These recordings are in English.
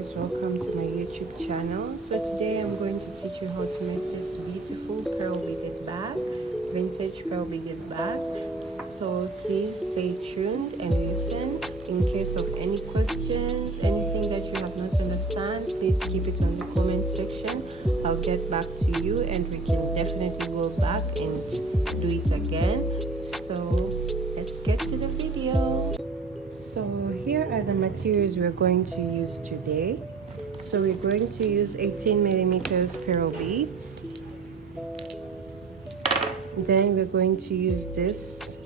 guys, welcome to my YouTube channel. So today I'm going to teach you how to make this beautiful pearl beaded bag, vintage pearl beaded bag. So please stay tuned and listen. In case of any questions, anything that you have not understand, please keep it on the comment section. I'll get back to you and we can definitely go back and do it again. So let's get to the video. So here are the materials we're going to use today. So we're going to use 18mm pearl beads. Then we're going to use this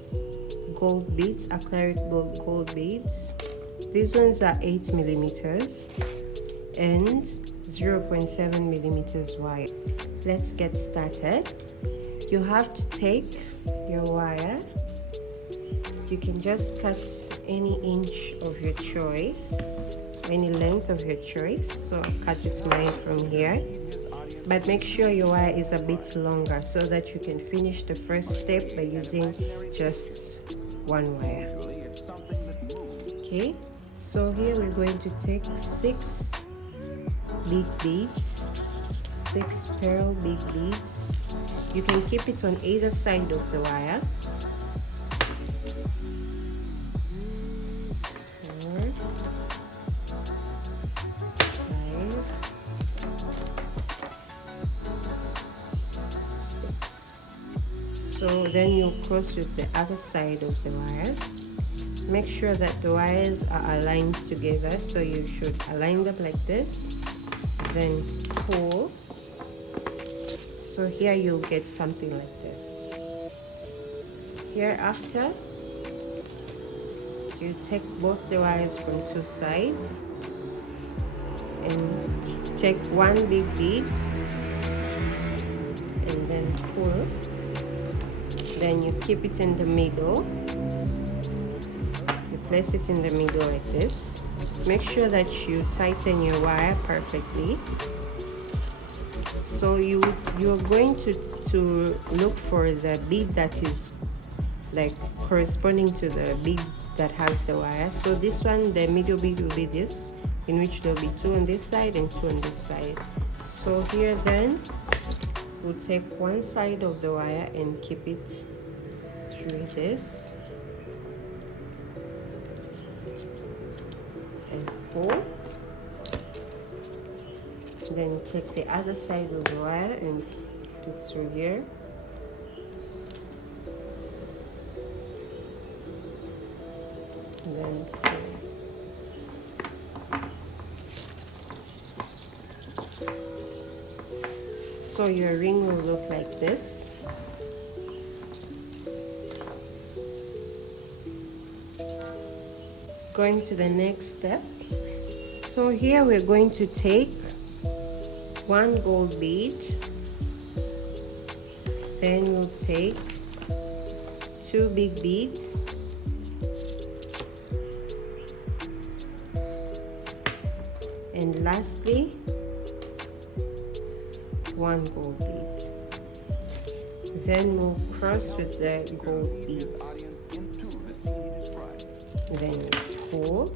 gold beads, acrylic gold beads. These ones are 8mm and 0.7mm wire. Let's get started. You have to take your wire. You can just cut any inch of your choice, any length of your choice. So I cut it mine from here, but make sure your wire is a bit longer so that you can finish the first step by using just one wire. Okay, so here we're going to take 6 big beads, 6 pearl big beads. You can keep it on either side of the wire. So then you'll cross with the other side of the wire. Make sure that the wires are aligned together, so you should align them like this, then pull. So here you'll get something like this. Hereafter, you take both the wires from 2 sides and take one big bead and then pull. Then you keep it in the middle. You place it in the middle like this. Make sure that you tighten your wire perfectly. So you're going to look for the bead that is like corresponding to the bead that has the wire. So this one, the middle bead will be this, in which there will be 2 on this side and 2 on this side. So here then we'll take one side of the wire and keep it through this and pull. Then take the other side of the wire and put it through here. And then pull. So your ring will look like this. Going to the next step. So here we're going to take 1 gold bead. Then we'll take 2 big beads. And lastly, 1 gold bead. Then we'll cross with the gold bead. Then pull.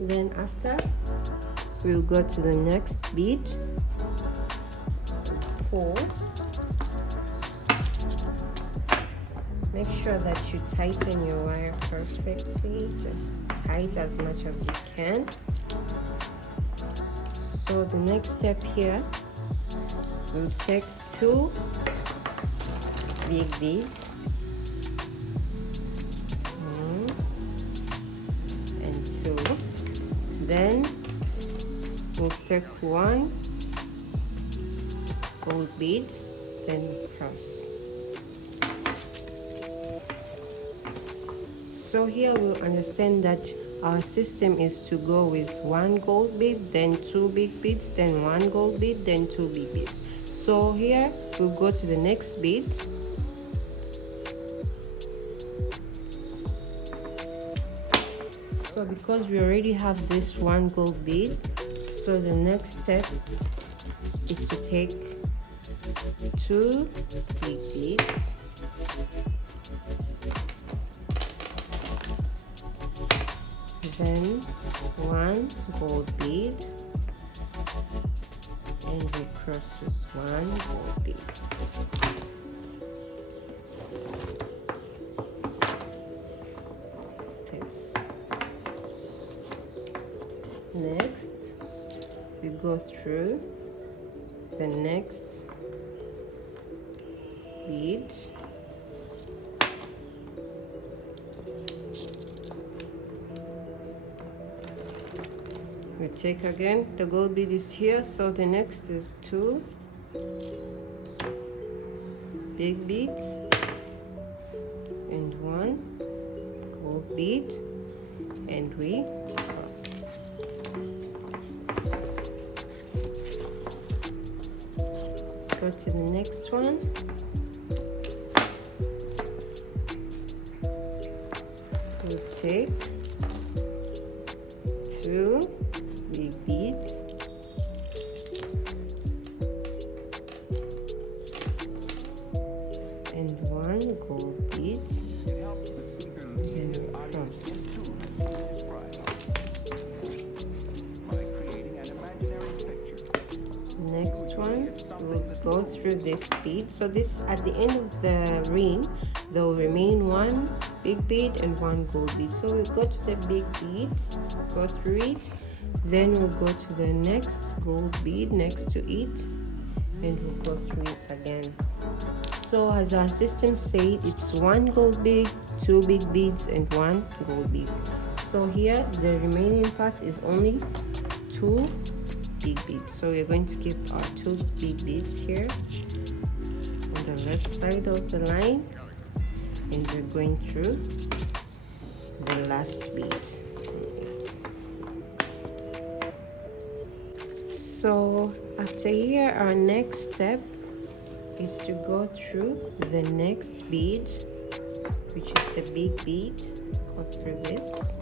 Then after, we'll go to the next bead. Pull. Make sure that you tighten your wire perfectly, just tight as much as you can. So the next step here, we'll take 2 big beads. 1 and 2. Then we'll take 1 gold bead, then cross. So here we'll understand that our system is to go with 1 gold bead, then 2 big beads, then 1 gold bead, then 2 big beads. So here we'll go to the next bead. So because we already have this 1 gold bead, so the next step is to take 2 big beads then one gold bead, and we cross with one gold bead. This. Next, we go through the next bead. We take again, the gold bead is here, so the next is two big beads and one gold bead, and we cross. Go to the next one. We take two big beads and one gold bead, and we cross. Next one, we'll go through this bead. So this, at the end of the ring, there will remain one big bead and one gold bead. So we'll go to the big bead, go through it, then we'll go to the next gold bead next to it, and we'll go through it again. So as our system said, it's one gold bead, two big beads, and one gold bead. So here the remaining part is only two big beads. So we're going to keep our two big beads here on the left side of the line, and we're going through the last bead. So after here, our next step is to go through the next bead, which is the big bead. Go through this.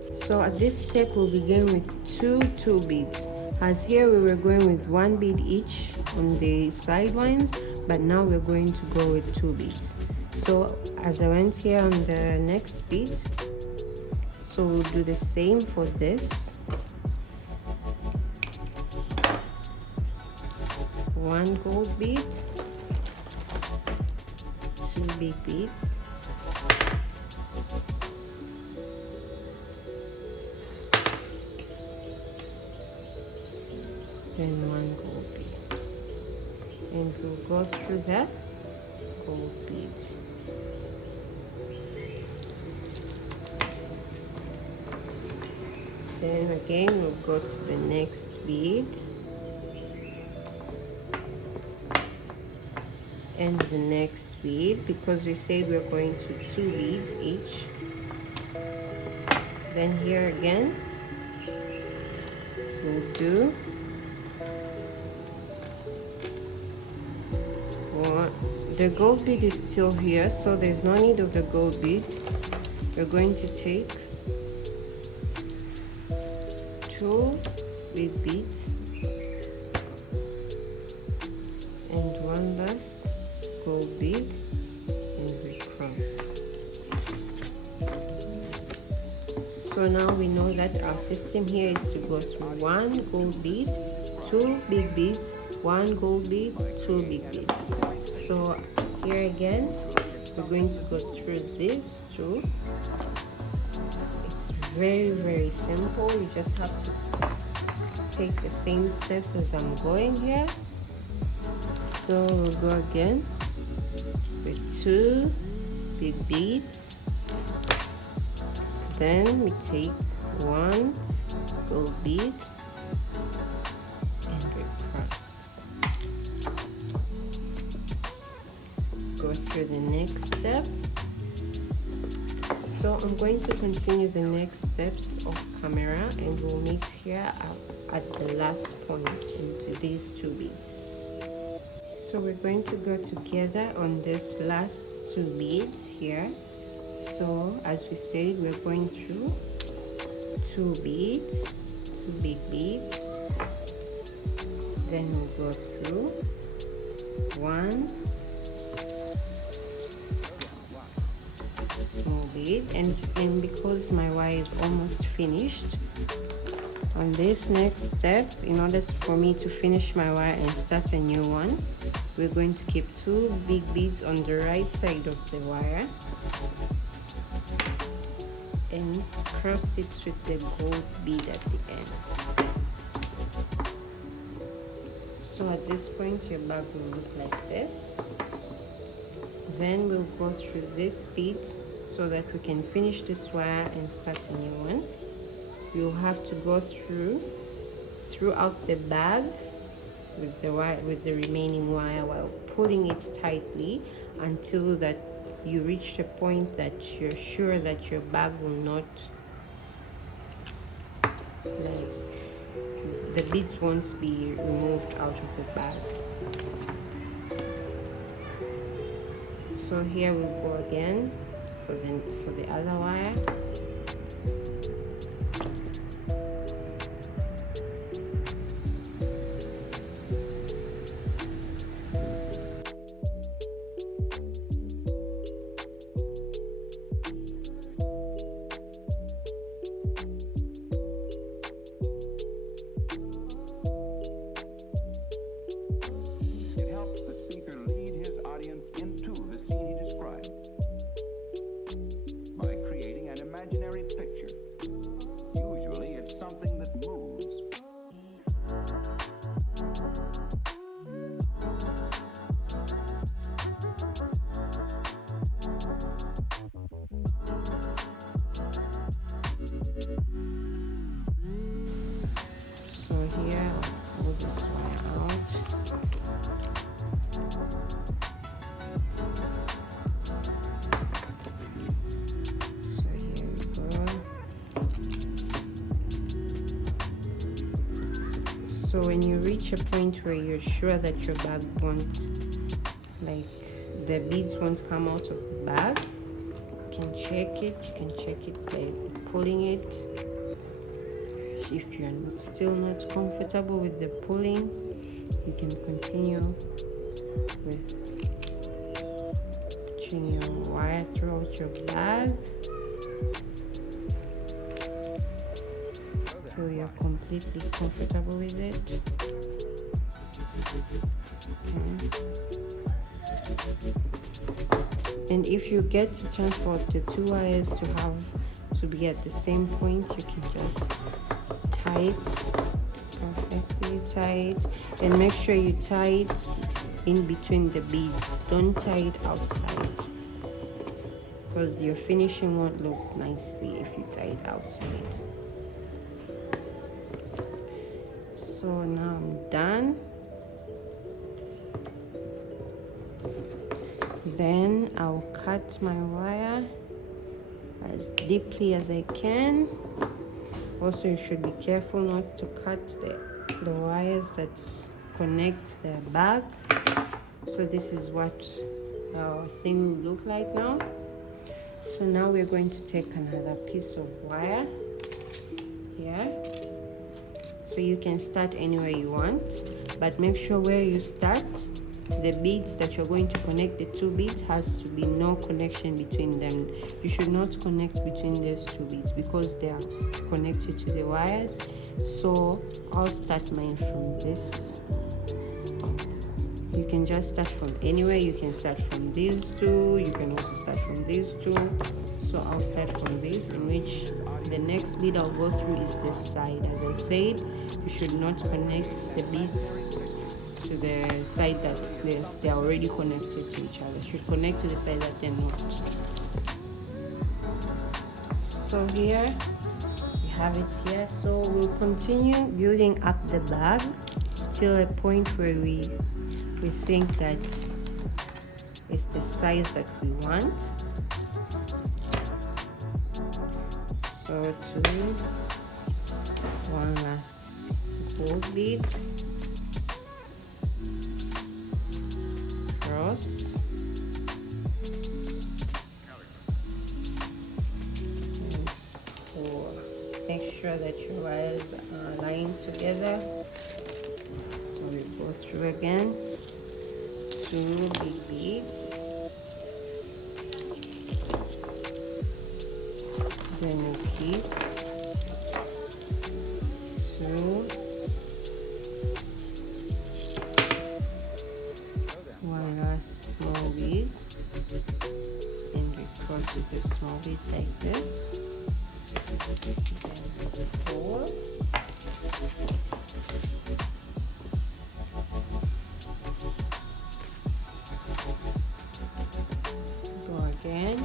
So at this step, we'll begin with two beads. As here we were going with one bead each on the side ones, but now we're going to go with two beads. So as I went here on the next bead, so we'll do the same for this. One gold bead, two big beads, then one gold bead, and we'll go through that gold bead. Then again we'll go to the next bead and the next bead, because we said we're going to two beads each. Then here again we'll do one. The gold bead is still here, so there's no need of the gold bead. We're going to take two big beads and one last gold bead, and we cross. So now we know that our system here is to go through one gold bead, two big beads, one gold bead, two big beads. So here again we're going to go through these two. It's very simple. You just have to take the same steps as I'm going here. So we'll go again with two big beads, then we take one gold bead and we cross. Go through the next step. So I'm going to continue the next steps of camera, and we'll meet here at the last point into these two beads. So we're going to go together on this last two beads here. So as we said, we're going through two beads, two big beads, then we'll go through one small bead, bead, and because my wire is almost finished, on this next step, in order for me to finish my wire and start a new one, we're going to keep 2 big beads on the right side of the wire and cross it with the gold bead at the end. So at this point your bag will look like this. Then we'll go through this bead so that we can finish this wire and start a new one. You'll have to go throughout the bag with the wire, with the remaining wire, while pulling it tightly until that you reach the point that you're sure that your bag will not, like, the beads won't be removed out of the bag. So here we'll go again for the other wire. So here, I'll pull this wire out. So here we go. So when you reach a point where you're sure that your bag won't, like, the beads won't come out of the bag, you can check it. You can check it by pulling it. If you're still not comfortable with the pulling, you can continue with pushing your wire throughout your bag till you're completely comfortable with it. And if you get a chance for the 2 wires to be at the same point, you can just tie it perfectly tight, and make sure you tie it in between the beads. Don't tie it outside, because your finishing won't look nicely if you tie it outside. So now I'm done. Then I'll cut my wire as deeply as I can. Also, you should be careful not to cut the wires that connect the bag. So this is what our thing will look like now. So now we're going to take another piece of wire here. So you can start anywhere you want, but make sure where you start, the beads that you're going to connect, the 2 beads, has to be no connection between them. You should not connect between those 2 beads because they are connected to the wires. So I'll start mine from this. You can just start from anywhere. You can start from these 2. You can also start from these 2. So I'll start from this, in which the next bead I'll go through is this side. As I said, you should not connect the beads to the side that they're already connected to each other. You should connect to the side that they're not. So here we have it here. So we'll continue building up the bag till a point where we think that it's the size that we want. So to one last gold bead, cross, and pull. Make sure that your wires are aligned together. So we go through again, 2 big beads, Then you keep 2, 1 last small bead, and we cross with a small bead like this. Then 4, go again.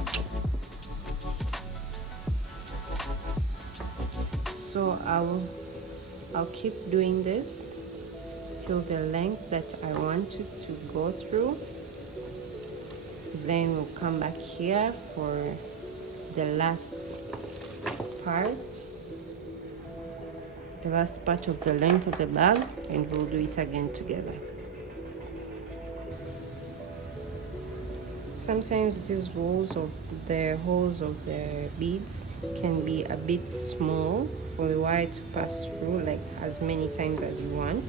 So I'll keep doing this till the length that I want it to go through. Then we'll come back here for the last part of the length of the bag, and we'll do it again together. Sometimes these holes of the beads can be a bit small for the wire to pass through, like as many times as you want.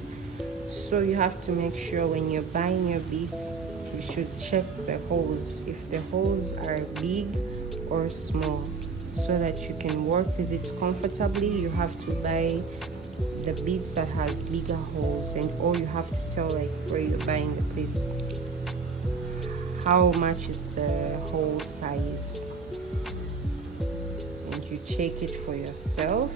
So you have to make sure when you're buying your beads, you should check the holes, if the holes are big or small, so that you can work with it comfortably. You have to buy the beads that has bigger holes, and or you have to tell like where you're buying the place how much is the hole size, and you check it for yourself.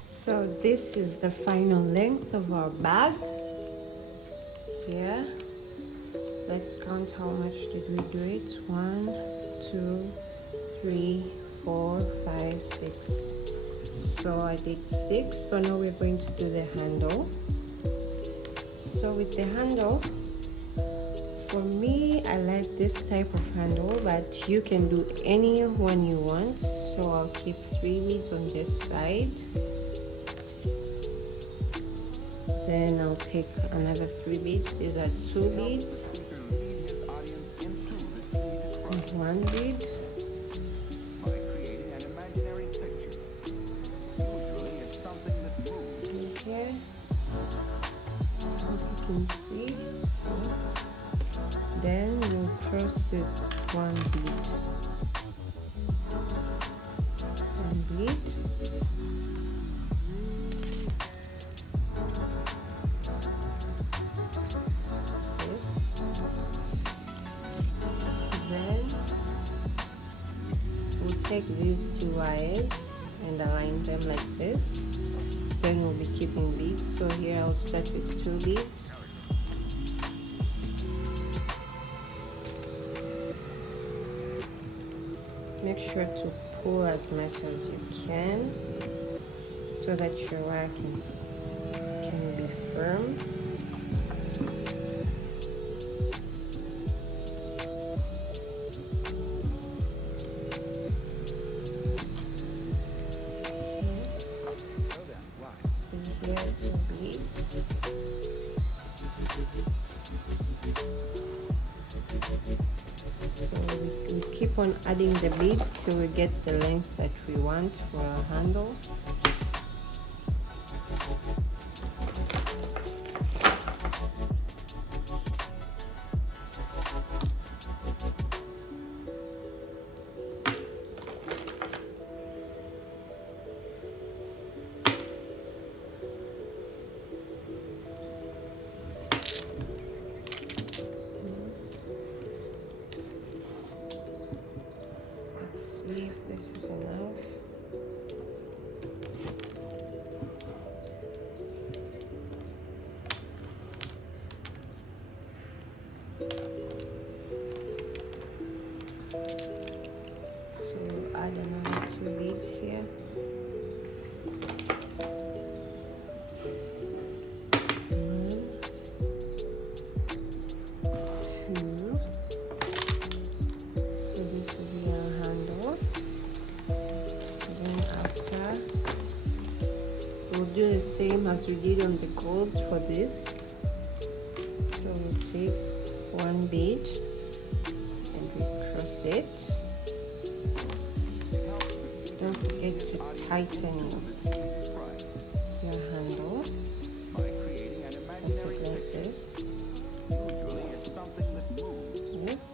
So this is the final length of our bag. Here, let's count how much did we do it. 1, 2, 3, 4, 5, 6. So I did 6. So now we're going to do the handle. So with the handle, for me, I like this type of handle, but you can do any one you want. So I'll keep 3 beads on this side. Then I'll take another 3 beads. These are 2 beads and 1 bead. See here, hope you can see. Then we'll cross it 1 bead. 1 bead. Then we'll take these 2 wires and align them like this. Then we'll be keeping beads. So here I'll start with 2 beads. Make sure to pull as much as you can so that your wire can be firm. Here 2 beads. So we keep on adding the beads till we get the length that we want for our handle. See if this is enough. So add another 2 beads here. 1, 2. So this will be our handle. Then after, we'll do the same as we did on the gold for this. So we'll take 1 bead and we cross it. Don't forget to tighten your handle. Press it like this. Yes.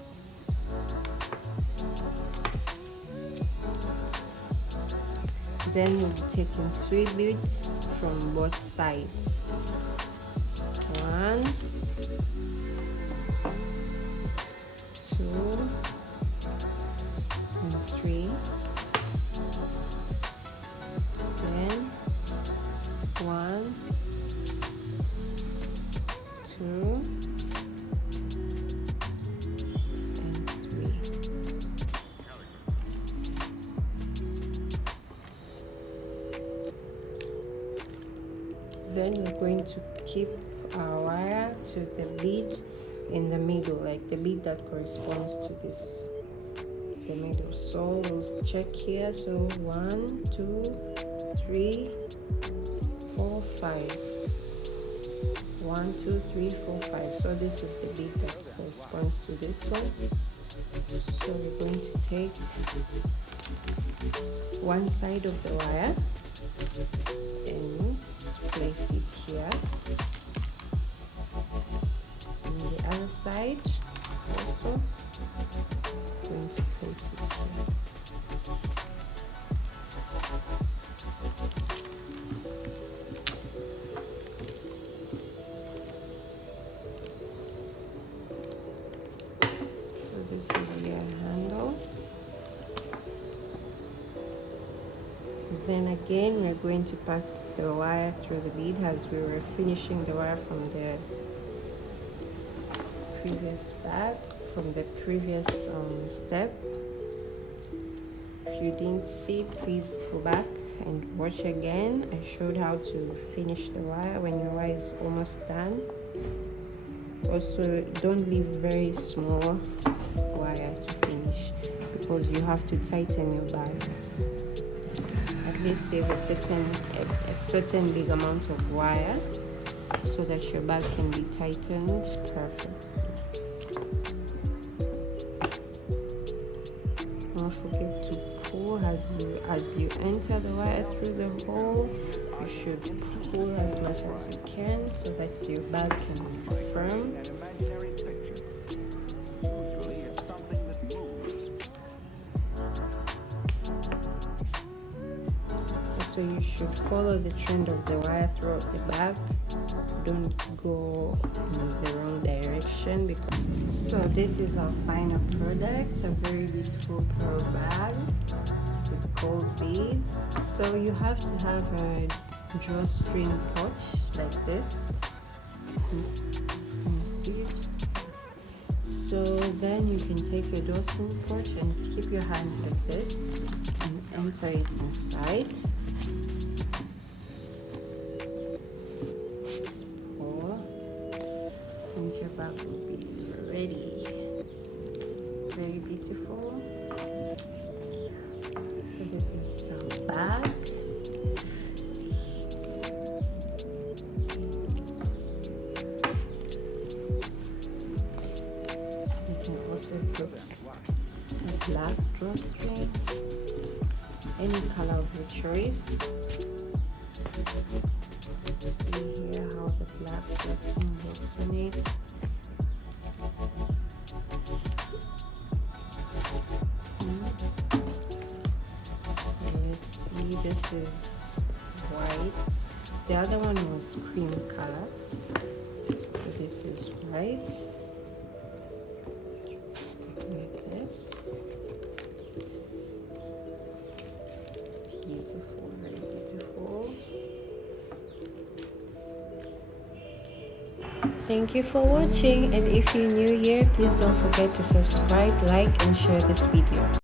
Then we'll be taking 3 beads from both sides. 1, 2, and 3. Then 1, 2, and 3. Then we're going to keep our wire to the bead in the middle, like the bead that corresponds to this, the middle. So we'll check here. So 1, 2, 3, 4, 5. 1, 2, 3, 4, 5. So this is the bead that corresponds to this one. So we're going to take one side of the wire and place it here, and the other side also going to place it here. Then again, we're going to pass the wire through the bead as we were finishing the wire from the previous bag, from the previous step. If you didn't see, please go back and watch again. I showed how to finish the wire when your wire is almost done. Also, don't leave very small wire to finish because you have to tighten your bag. At least leave a certain big amount of wire so that your bag can be tightened perfectly. Don't forget to pull as you enter the wire through the hole. You should pull as much as you can so that your bag can be firm. So you should follow the trend of the wire throughout the bag. Don't go in the wrong direction. So this is our final product, a very beautiful pearl bag with gold beads. So you have to have a drawstring pouch like this. You see it? So then you can take your drawstring pouch and keep your hand like this and enter it inside. And your bag will be ready. Very beautiful. So this is our bag. You can also put a black drawstring, any color of your choice. See here how the black drawstring looks on it. So let's see, this is white. The other one was cream color. So this is white. Like this. Beautiful, very beautiful. Thank you for watching, and if you're new here, please don't forget to subscribe, like and share this video.